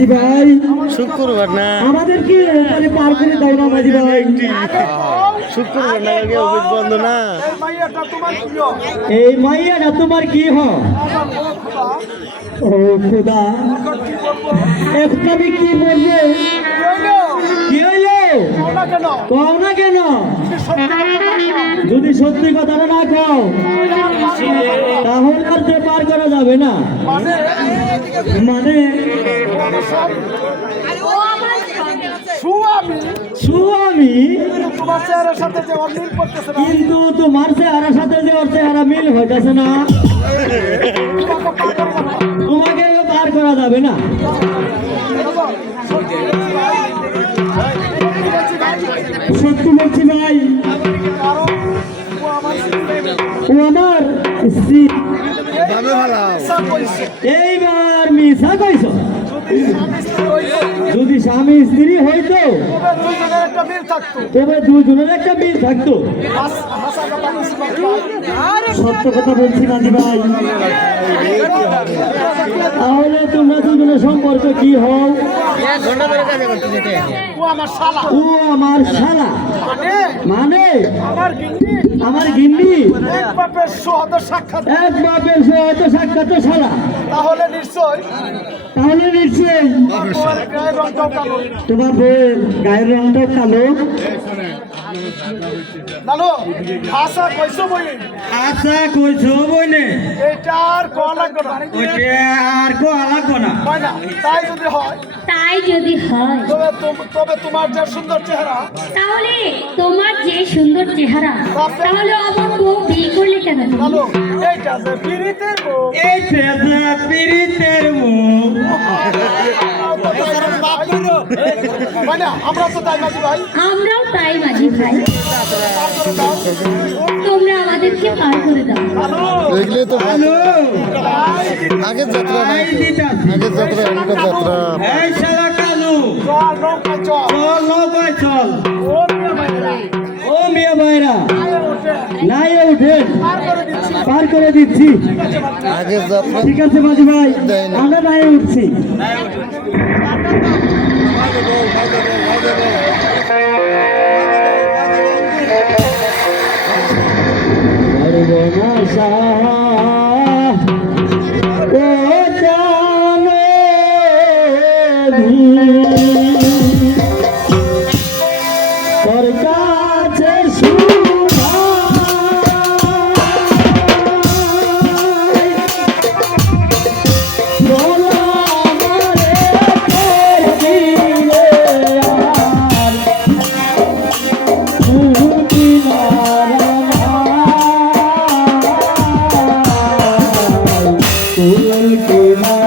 মাঝি ভাই শুক্রবার না আমাদের কি ওখানে পার করে দাও না মাঝি ভাই। শুক্রবার না আগে অফিস বন্ধ না। এই মাইয়াটা তোমার কি হয়? ও খোদা, একটা কি বলবো? কি হইলো কও না কেন? যদি সত্যি কথাটা না কও তাহলে আর তো পার করা যাবে না। মানে সুয়ামী, কিন্তু তোমার চেহারার সাথে যে ওর চেহারা মিল হইতেছে না, তোমাকে পার করা যাবে না। সত্যি বলছি ভাই, ও আমার স্ত্রী। এইবার মিশা কইছ, যদি স্বামী স্ত্রী হইতো তবে দুজনের একটা মিল থাকতো। সত্য কথা বলছি মাঝি ভাই, তাহলে তোমরা দুজনের সম্পর্ক কি হও? ও আমার শালা, মানে আমার গিন্নি, এক বাপের সাক্ষাৎ শালা। তাহলে নিশ্চয় তোমার বউয়ের গায়ের রংটাও কালো। আশা কইছো বইনে, এটা আর কোয়া লাগবে না। তাই যদি হয় তবে তোমার যে সুন্দর চেহারা, তাহলে তোমার যে সুন্দর চেহারা, তাহলে আমার বউ বিয়ে করলে কেন? এইটা যে পীড়িতের মুখ। মানে আমরা তো তাই মাঝি ভাই, আমরাও তাই মাঝি ভাই, তোমরা আমাদেরকে পার করে দাও। দেখলে তো ভালো। আগের যাত্রা না, আগের যাত্রা এখনকার যাত্রা। এই শালা কালু, চল ও মিয়া ভাইরা, নাই উঠেন, পার করে দিচ্ছি। আগের যাত্রা ঠিক আছে মাঝি ভাই, আমরা নাই উঠছি। Thank you.